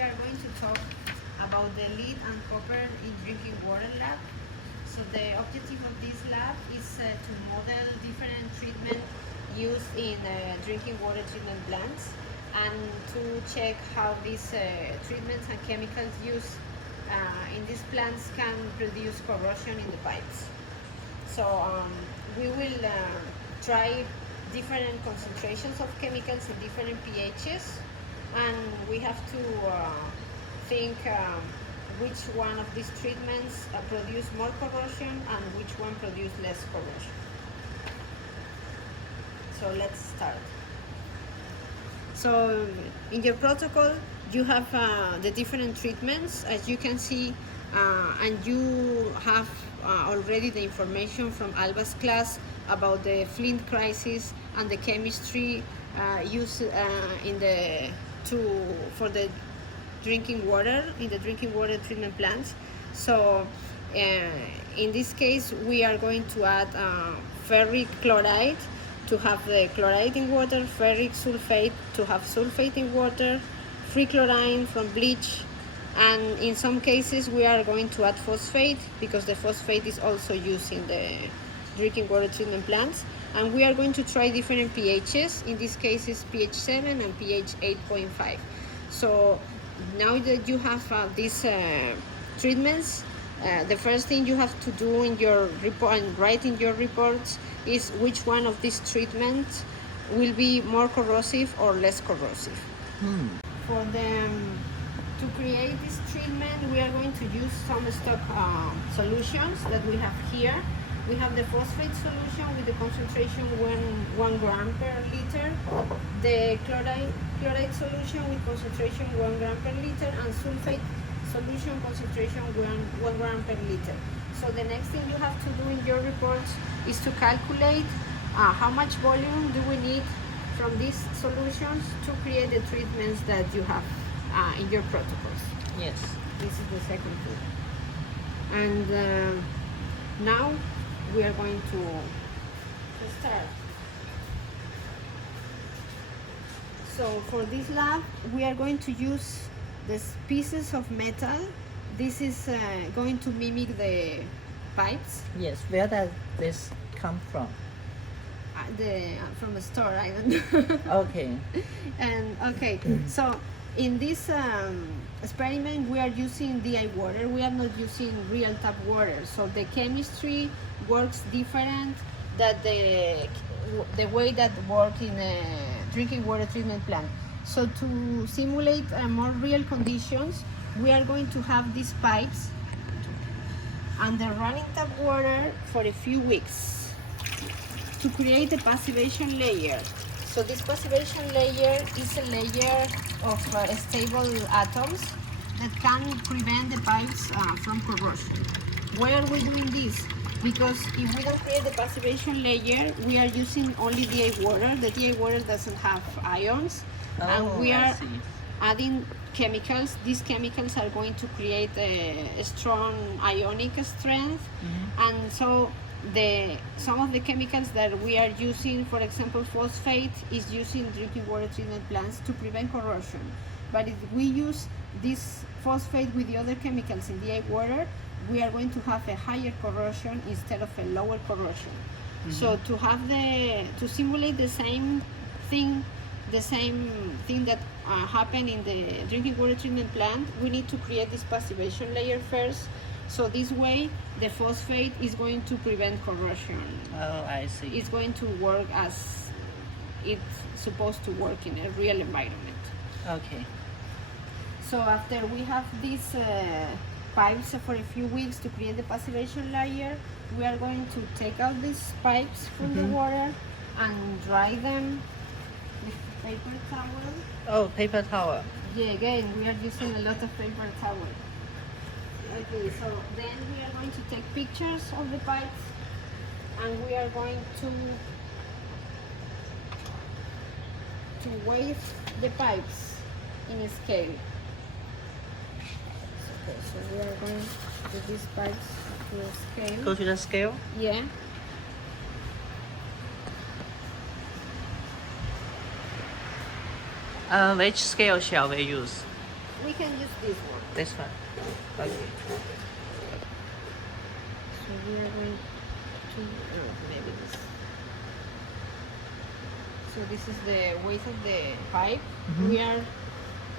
we are going to talk about the lead and copper in drinking water lab. So the objective of this lab is to model different treatment used in drinking water treatment plants and to check how these treatments and chemicals used in these plants can produce corrosion in the pipes. So we will try different concentrations of chemicals in different pHs, and we have to think which one of these treatments produce more corrosion and which one produce less corrosion. So let's start. So in your protocol you have the different treatments, as you can see, and you have already the information from Alba's class about the Flint crisis and the chemistry used for the drinking water in the drinking water treatment plants. So in this case we are going to add ferric chloride to have the chloride in water, ferric sulfate to have sulfate in water, free chlorine from bleach, and in some cases we are going to add phosphate because the phosphate is also used in the drinking water treatment plants. And we are going to try different pHs. In this case is pH 7 and pH 8.5. So now that you have these treatments, the first thing you have to do in your report and write in your reports is which one of these treatments will be more corrosive or less corrosive. For to create this treatment, we are going to use some stock solutions that we have here. We have the phosphate solution with the concentration 1 gram per liter, the chloride solution with concentration 1 gram per liter, and sulfate solution concentration 1 gram per liter. So the next thing you have to do in your reports is to calculate how much volume do we need from these solutions to create the treatments that you have in your protocols. Yes. This is the second thing. And now we are going to start. So for this lab, we are going to use these pieces of metal. This is going to mimic the pipes. Yes. Where does this come from? From a store, I don't know. Okay. And okay, so in this experiment we are using DI water. We are not using real tap water, so the chemistry works different than the way that work in a drinking water treatment plant. So to simulate more real conditions, we are going to have these pipes under running tap water for a few weeks to create a passivation layer. So this passivation layer is a layer of stable atoms that can prevent the pipes from corrosion. Why are we doing this? Because if we don't create the passivation layer, we are using only DI water. The DI water doesn't have ions, and we are adding chemicals. These chemicals are going to create a strong ionic strength, and so some of the chemicals that we are using, for example phosphate, is used in drinking water treatment plants to prevent corrosion. But if we use this phosphate with the other chemicals in DI water, we are going to have a higher corrosion instead of a lower corrosion. So to simulate the same thing that happened in the drinking water treatment plant, we need to create this passivation layer first. So this way, the phosphate is going to prevent corrosion. Oh, I see. It's going to work as it's supposed to work in a real environment. Okay. So after we have these pipes for a few weeks to create the passivation layer, we are going to take out these pipes from the water and dry them with paper towel. Oh, paper towel. Yeah, again, we are using a lot of paper towel. Okay, so then we are going to take pictures of the pipes, and we are going to weigh the pipes in a scale. Okay, so we are going to do these pipes to a scale. Go to the scale. Yeah. Which scale shall we use? we can use this one. This one. Okay. So we are going to maybe this. So this is the width of the pipe. Mhm. We are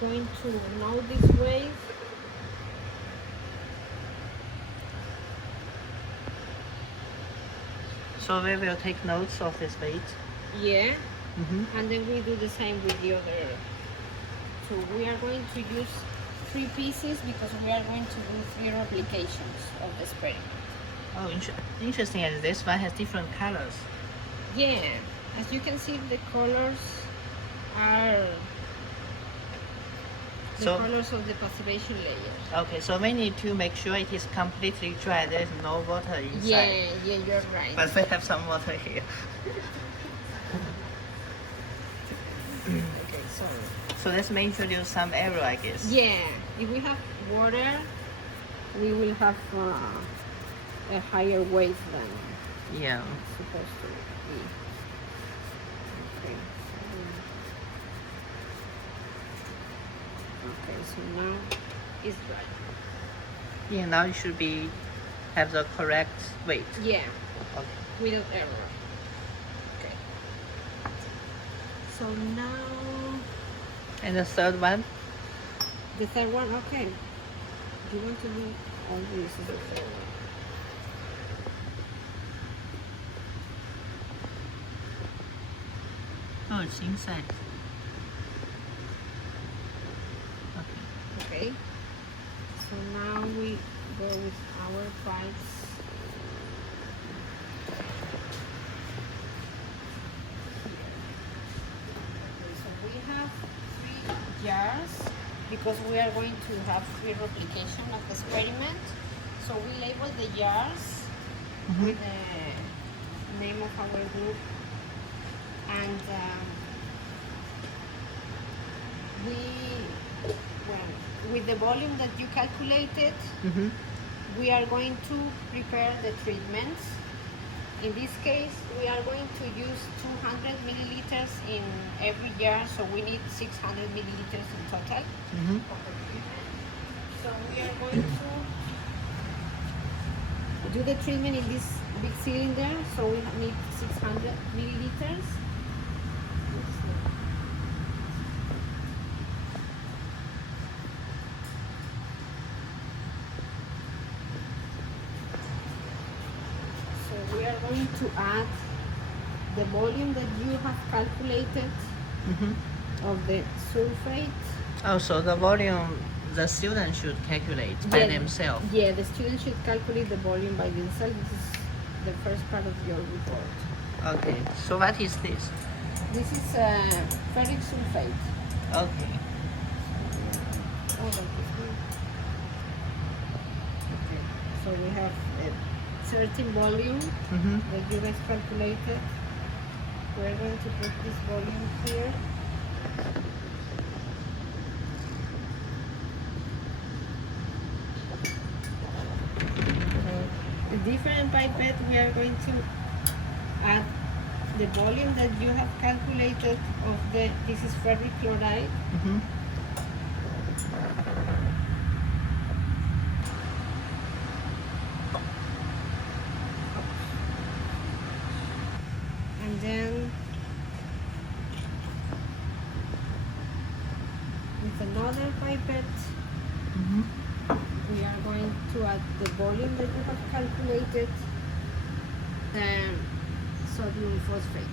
going to know this wave. So we will take notes of this weight. Yeah, Mm-hmm. and then we do the same with the other. So we are going to use 3 pieces because we are going to do 3 replications of the experiment. Oh, interesting. And this one has different colors. Yeah, as you can see, the colors are the So- colors of the passivation layer. Okay, so we need to make sure it is completely dry. There is no water inside. Yeah, you're right. But we have some water here. Okay, so So let's introduce some error, I guess. yeah, if we have water, we will have a higher wave than Yeah. it's supposed to be. Okay. Okay, so now it's dry. Yeah, now it should be have the correct weight. Yeah, Okay. without error. Okay. So now And the third one? the third one. Okay. Do you want to do all this as the third one? Oh, it's inside. Okay. Okay. So now we go with our pipes. Okay, so we have 3 jars because we are going to have 3 replication of the experiment. So we label the jars with the name of our group, and we, well, with the volume that you calculated, Mm-hmm. we are going to prepare the treatments. In this case, we are going to use 200 milliliters in every jar, so we need 600 milliliters in total Mm-hmm. of the treatment. So we are going to do the treatment in this big cylinder, so we need 600 milliliters. So we are going to add the volume that you have calculated Mm-hmm. of the sulfate. Oh, so the volume the student should calculate by Yeah, themselves. Yeah, the student should calculate the volume by themselves. This is the first part of your report. Okay. So what is this? This is ferric sulfate. Okay. Oh, that is good. Okay. So we have a certain volume Mm-hmm. that you guys calculated. We're going to put this volume here. The different pipette, we are going to add the volume that you have calculated of the, this is ferric chloride. Mm-hmm. And then with another pipette, Mm-hmm. we are going to add the volume that you have calculated and sodium phosphate.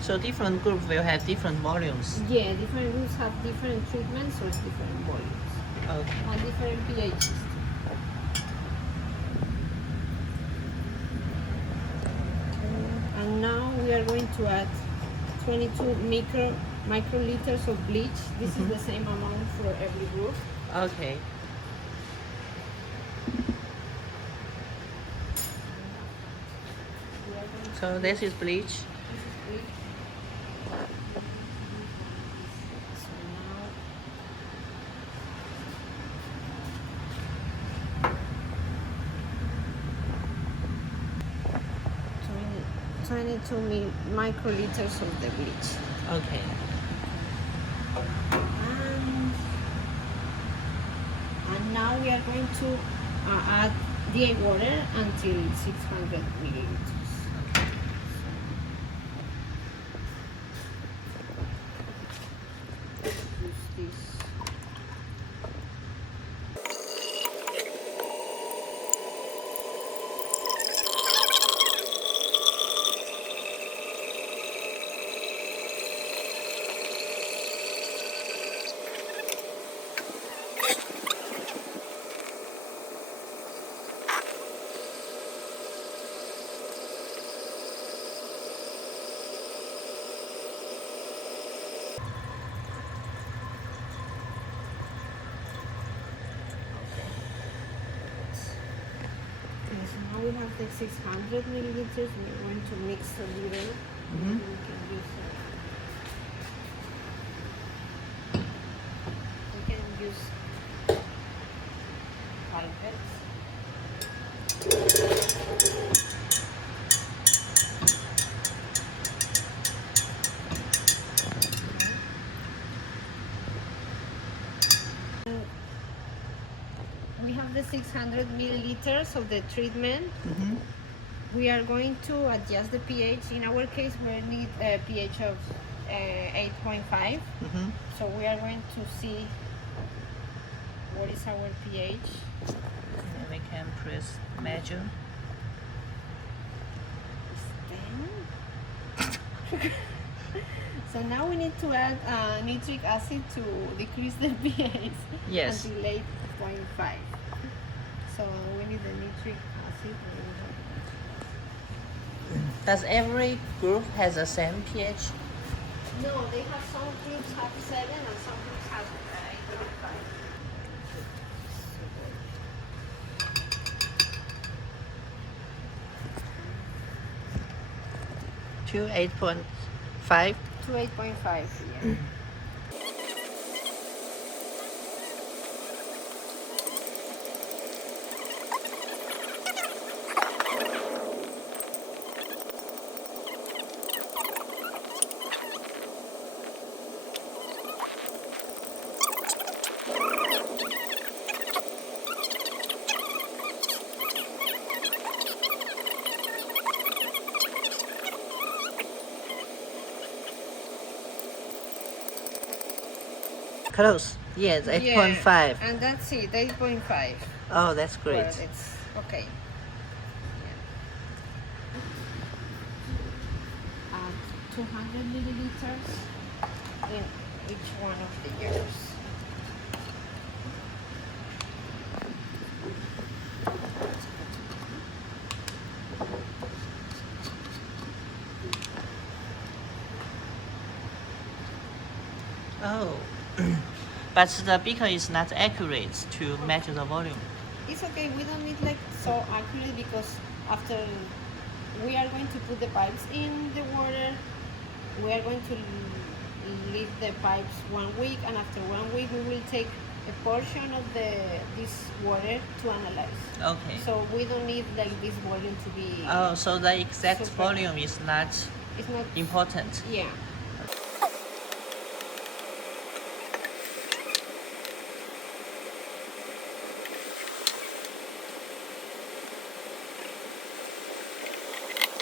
So different groups will have different volumes. Yeah, different groups have different treatments or different volumes Okay. and different pHs. And now we are going to add 22 microliters of bleach. This is the same amount for every group. Okay. We are going to So this is bleach. This is bleach. So now 22 microliters of the bleach. Okay. And now we are going to add the water until 600 milliliters. Use this. Okay, so now we have the 600 milliliters. We're going to mix a little. Mhm. We can use pipettes. We have the 600 milliliters of the treatment. Mm-hmm. We are going to adjust the pH. In our case, we need a pH of 8.5. Mm-hmm. So we are going to see what is our pH. And we can press measure. So now we need to add nitric acid to decrease the pH Yes. until 8.5. So we need the nitric acid. Does every group has the same pH? No, they have some groups have 7 and some groups have 8.5. 8.5. To 8.5, yeah. Close. Yes, 8.5. Yeah, and that's it, 8.5. Oh, that's great. Well, it's okay. Add 200 milliliters in each one of the jars. Oh. But the beaker is not accurate to measure the volume. It's okay, we don't need like so accurate because after we are going to put the pipes in the water, we are going to leave the pipes 1 week, and after 1 week we will take a portion of this water to analyze. Okay. So we don't need like this volume to be. Oh, so the exact Super. volume is not It's not. important. Yeah.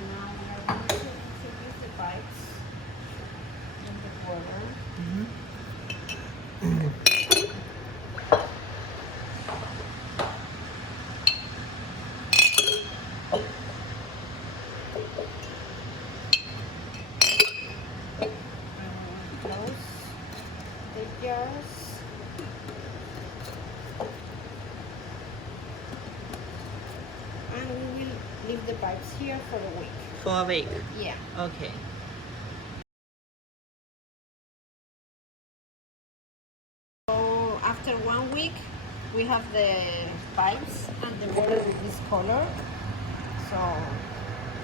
Now we are going to introduce the pipes in the water. Close the jars. And we will leave the pipes here for a week. For a week. Yeah. Okay. So after 1 week, we have the pipes and the water with this color. So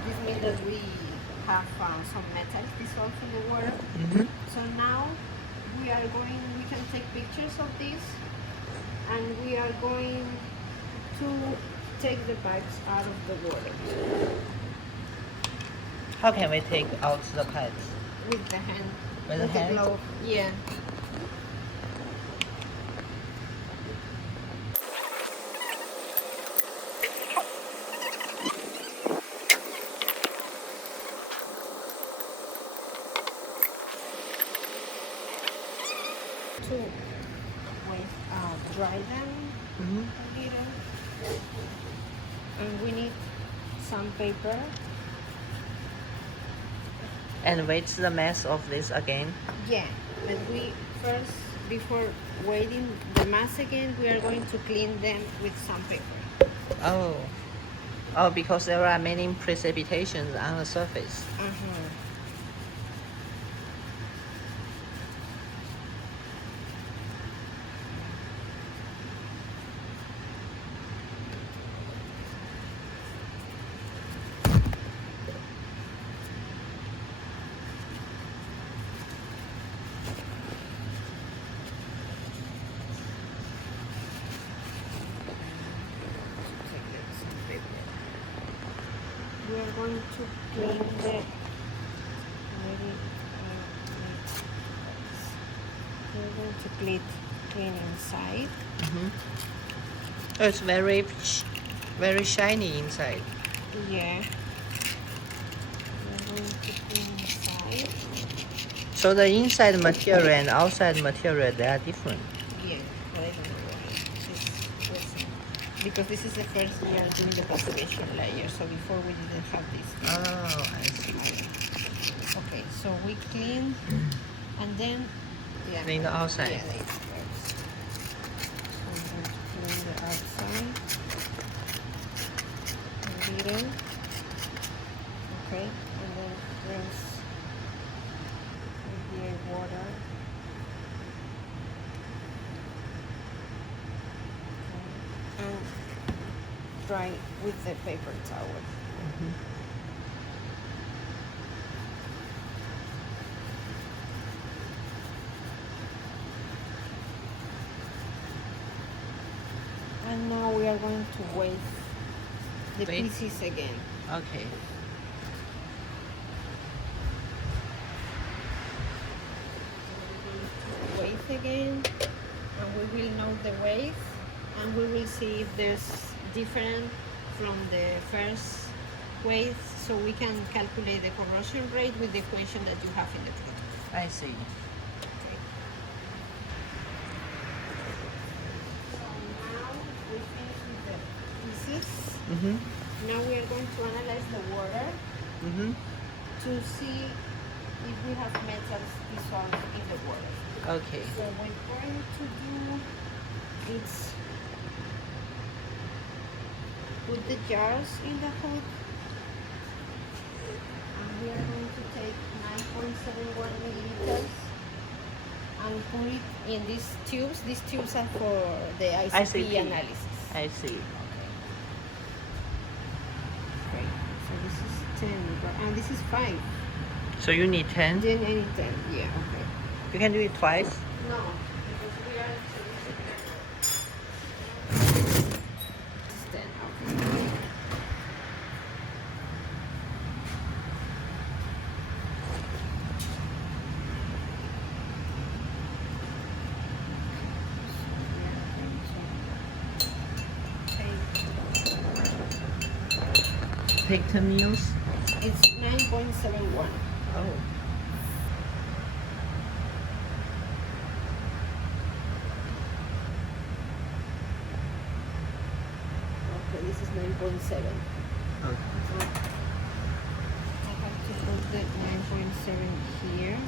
this means that we have some metals dissolved in the water. Mm-hmm. So now we can take pictures of this, and we are going to take the pipes out of the water. How can we take out the pads? with the hand. With the hand? glove. Yeah. To dry them Mm-hmm. a little. And we need some paper. And wait the mass of this again. Yeah, but we first, before waiting the mass again, we are going to clean them with some paper. Oh. Oh, because there are many precipitations on the surface. Uh-huh. We are going to clean the we're going to clean inside. Mm-hmm. Oh, it's very, very shiny inside. Yeah. We're going to clean inside. So the inside material and outside material, they are different. Yeah, but I don't know why. Because this is the first we are doing the passivation layer, so before we didn't have this. Oh, I see. Okay, so we clean and then Clean the outside. Yeah, the outside. So I'm going to clean the outside a little. Okay, and then rinse with the water. And dry with the paper towel. Mm-hmm. And now we are going to weigh the Weigh? pieces again. Okay. Weight again, and we will know the weight, and we will see if there's different from the first weight, so we can calculate the corrosion rate with the equation that you have in the protocol. I see. Okay. So now we finish with the pieces. Mm-hmm. Now we are going to analyze the water Mm-hmm. to see if we have metals dissolved in the water. Okay. So what we're going to do is put the jars in the hood, and we are going to take 9.71 milliliters and put it in these tubes. These tubes are for the ICP ICP. analysis. I see. Okay. So this is 10, and this is 5. So you need 10? Then I need 10. Yeah. Okay. You can do it twice? No, because we are. It's 10. Okay. Take 10 meals? It's 9.71. Oh. Okay, this is 9.7. Okay. So I have to put the 9.7 here.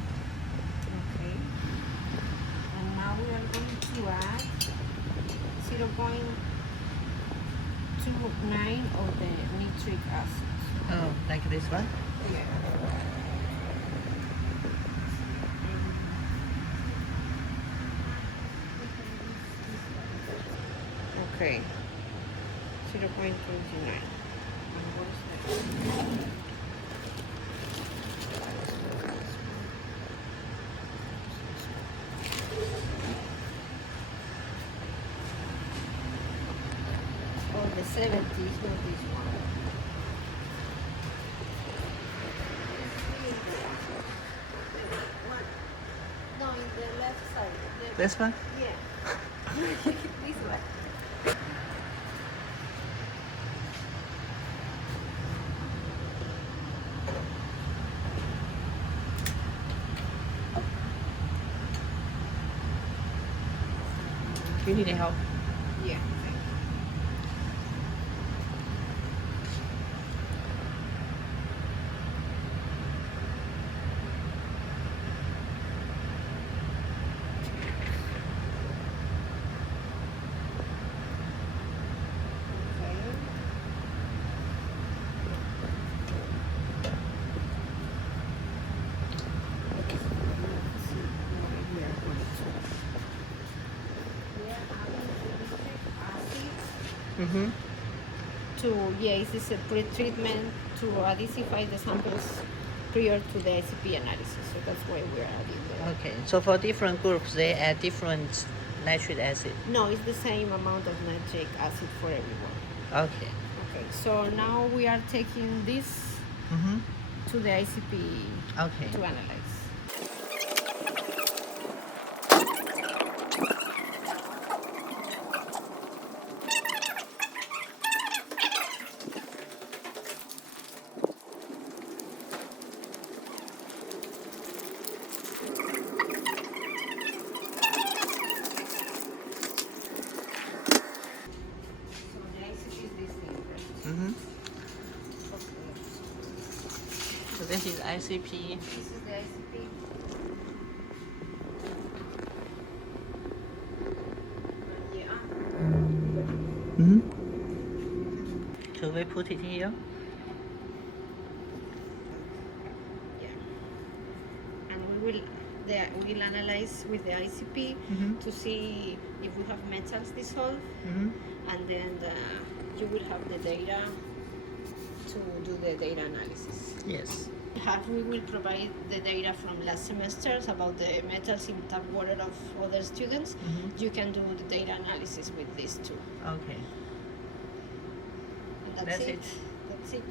Okay. And now we are going to add 0.29 of the nitric acid. Oh, like this one? Yeah. Okay. 0.29. And what is that? the 70s, not this one. No, in the left side. This one? Yeah. This one. You need help. Yeah. Mm-hmm. This is a pre-treatment to acidify the samples prior to the ICP analysis. So that's why we're adding the. Okay. So for different groups, they add different nitric acid. No, it's the same amount of nitric acid for everyone. Okay. Okay, so now we are taking this Mm-hmm. to the ICP Okay. to analyze. So the ICP is this thing, right? Mm-hmm. Okay. So this is ICP. This is the ICP. Yeah. Mm-hmm. So we put it here. Yeah. And we'll analyze with the ICP Mm-hmm. to see if we have metals dissolved, Mm-hmm. and then you will have the data to do the data analysis. Yes. We will provide the data from last semesters about the metals in tap water of other students. Mm-hmm. You can do the data analysis with these two. Okay. And That's it. it. That's it.